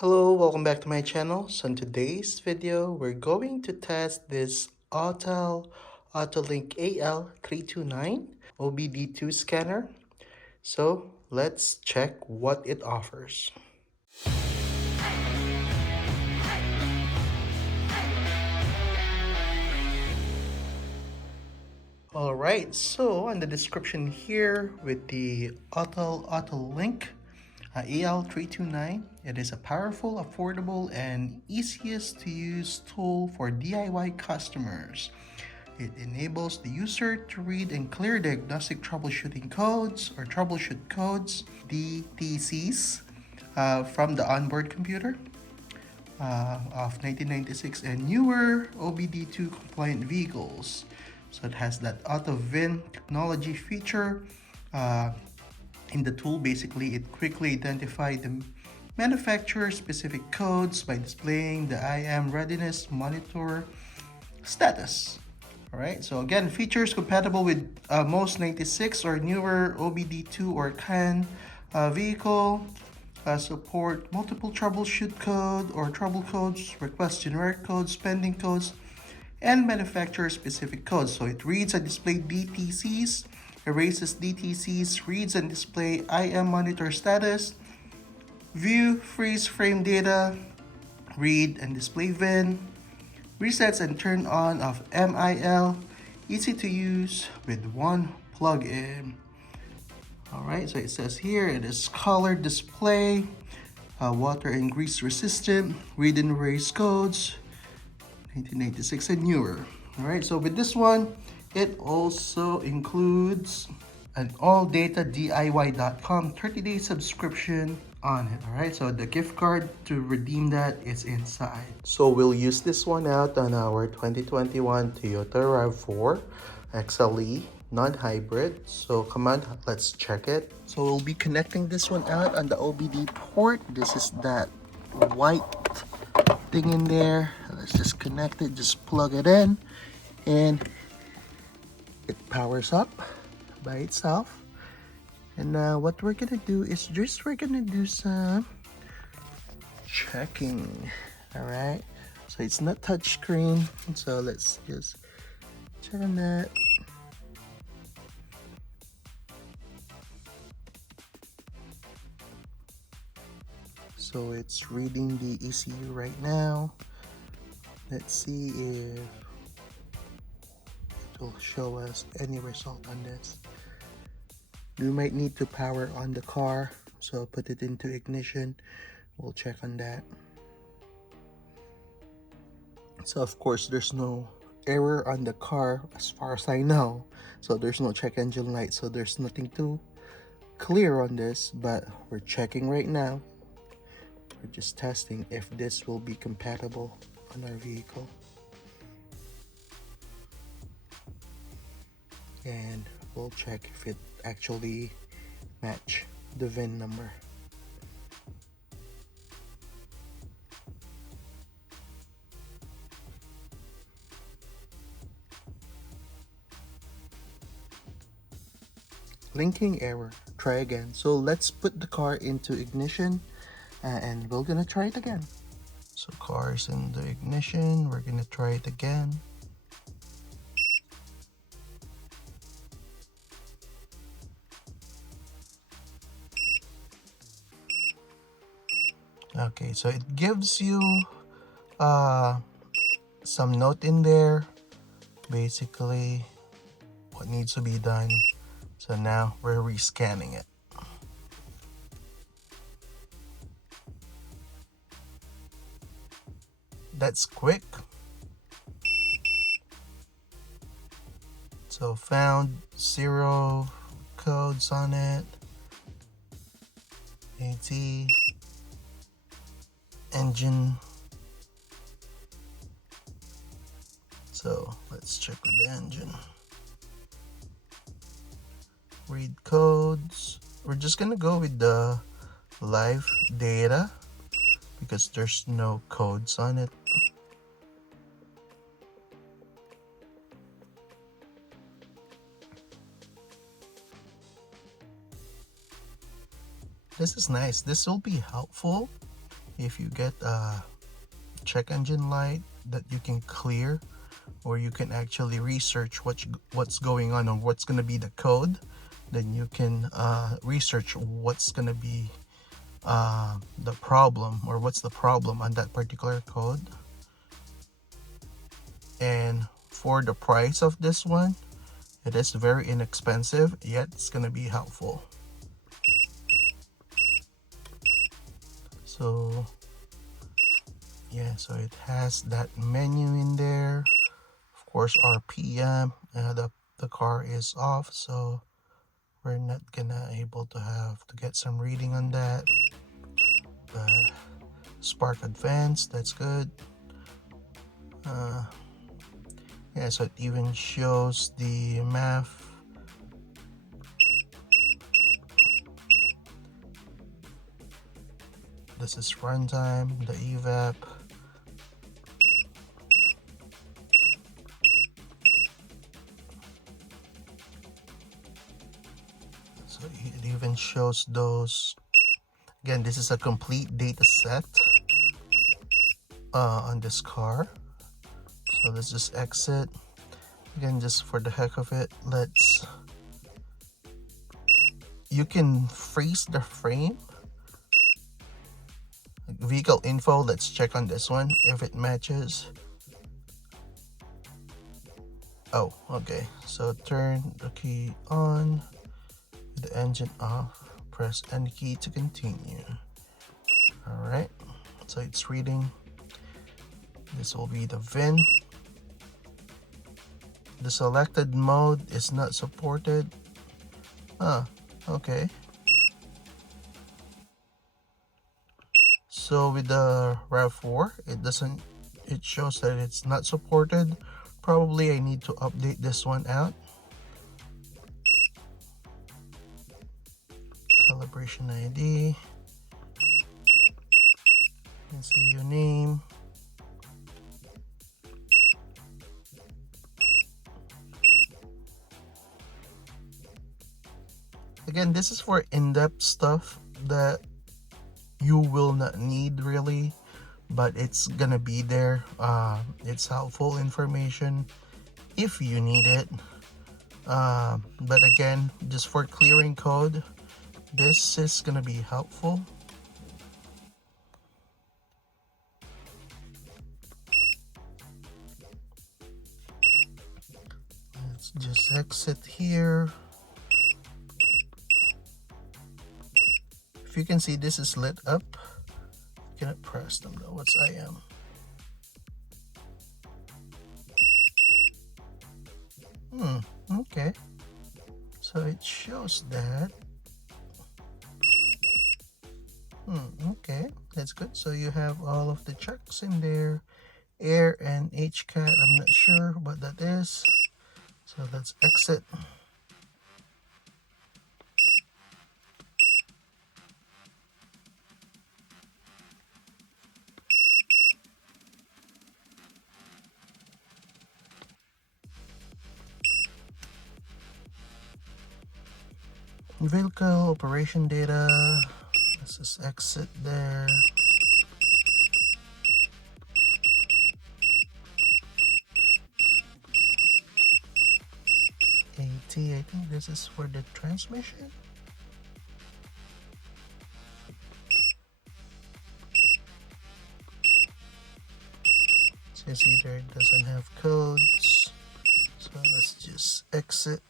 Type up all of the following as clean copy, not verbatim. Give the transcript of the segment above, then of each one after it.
Hello, welcome back to my channel. So in today's video, we're going to test this AUTEL AUTOLINK AL329 OBD2 scanner. So let's check what it offers. Alright, so on the description here with the AUTEL AUTOLINK AL329, it is a powerful, affordable, and easiest to use tool for DIY customers. It enables the user to read and clear diagnostic troubleshooting codes or troubleshoot codes, DTCs, from the onboard computer of 1996 and newer OBD2 compliant vehicles. So it has that auto VIN technology feature. In the tool, basically, it quickly identifies the manufacturer specific codes by displaying the IM readiness monitor status. Alright, so again, features compatible with most 96 or newer OBD2 or CAN vehicle. Support multiple troubleshoot code or trouble codes, request generic codes, pending codes, and manufacturer specific codes. So it reads and displays DTCs, erases DTCs, reads and display IM monitor status, view freeze frame data, read and display VIN, resets and turn on of MIL, easy to use with one plugin. Alright, so it says here it is color display, water and grease resistant, read and erase codes, 1996 and newer. Alright, so with this one, it also includes an alldata.diy.com 30-day subscription on it. Alright, so the gift card to redeem that is inside. So we'll use this one out on our 2021 Toyota RAV4 XLE non-hybrid. So come on, let's check it. So we'll be connecting this one out on the OBD port. This is that white thing in there. Let's just connect it, just plug it in, and it powers up by itself. And now what we're gonna do is we're gonna do some checking. All right, so it's not touchscreen, so let's just check on that. So it's reading the ECU right now. Let's see if it will show us any result on this. You might need to power on the car, so put it into ignition. We'll check on that. So of course there's no error on the car as far as I know. So there's no check engine light, so there's nothing too clear on this, but we're checking right now. We're just testing if this will be compatible on our vehicle. And we'll check if it actually match the VIN number. Linking error. Try again. So let's put the car into ignition and we're gonna try it again. So car is in the ignition. We're gonna try it again. Okay, so it gives you some note in there, basically what needs to be done. So now we're rescanning it. That's quick. So found 0 codes on it. AT engine. So let's check with the engine. Read codes. We're just gonna go with the live data because there's no codes on it. This is nice. This will be helpful if you get a check engine light that you can clear, or you can actually research what's going on or what's going to be the code, then you can research what's going to be the problem, or what's the problem on that particular code. And for the price of this one, it is very inexpensive, yet it's going to be helpful. So yeah, so it has that menu in there. Of course, RPM, the car is off, so we're not gonna able to get some reading on that. But Spark Advanced, that's good. Yeah, so it even shows the math. This is runtime, the evap. So it even shows those. Again, this is a complete data set on this car. So let's just exit. Again, just for the heck of it, you can freeze the frame. Vehicle info, let's check on this one if it matches. Oh, okay. So turn the key on, the engine off, press N key to continue. Alright, so it's reading. This will be the VIN. The selected mode is not supported. Okay. So with the RAV4, it shows that it's not supported. Probably I need to update this one out. Calibration ID. You can see your name. Again, this is for in-depth stuff that you will not need really, but it's gonna be there. It's helpful information if you need it. But again, just for clearing code, this is gonna be helpful. Let's just exit here. If you can see, this is lit up. You cannot press them though. What's IM? Okay. So it shows that. Okay, that's good. So you have all of the checks in there. Air and HCAT, I'm not sure what that is. So let's exit. Vehicle operation data. Let's just exit there. AT, I think this is for the transmission. Says either it doesn't have codes. So let's just exit.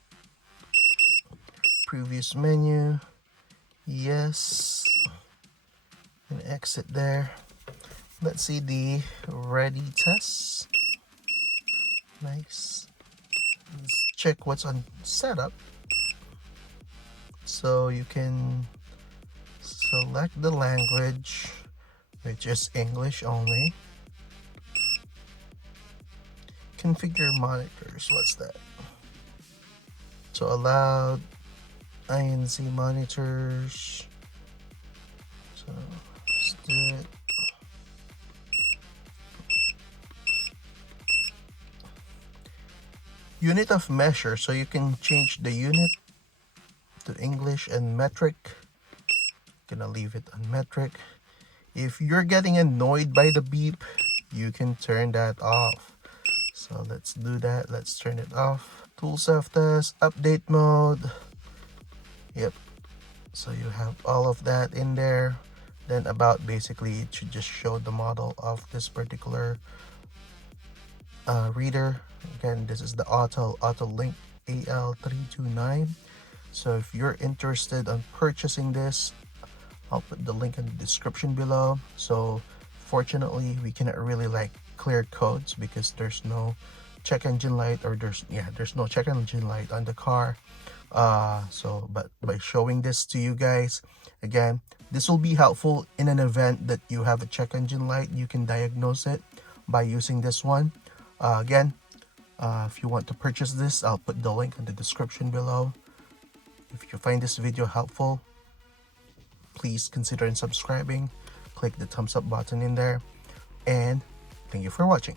Previous menu. Yes. And exit there. Let's see the ready test. Nice. Let's check what's on setup. So you can select the language, which is English only. Configure monitors, what's that? So allowed INC monitors. So let's do it. Unit of measure, so you can change the unit to English and metric. Gonna leave it on metric. If you're getting annoyed by the beep, you can turn that off. So let's do that. Let's turn it off. Tool self-test, update mode. Yep. So you have all of that in there. Then about, basically it should just show the model of this particular reader. Again, this is the AUTEL AUTOLINK AL329. So if you're interested on purchasing this, I'll put the link in the description below. So fortunately, we cannot really like clear codes because there's no check engine light, or there's no check engine light on the car. But by showing this to you guys, again, this will be helpful in an event that you have a check engine light. You can diagnose it by using this one. If you want to purchase this, I'll put the link in the description below. If you find this video helpful, please consider subscribing. Click the thumbs up button in there, and thank you for watching.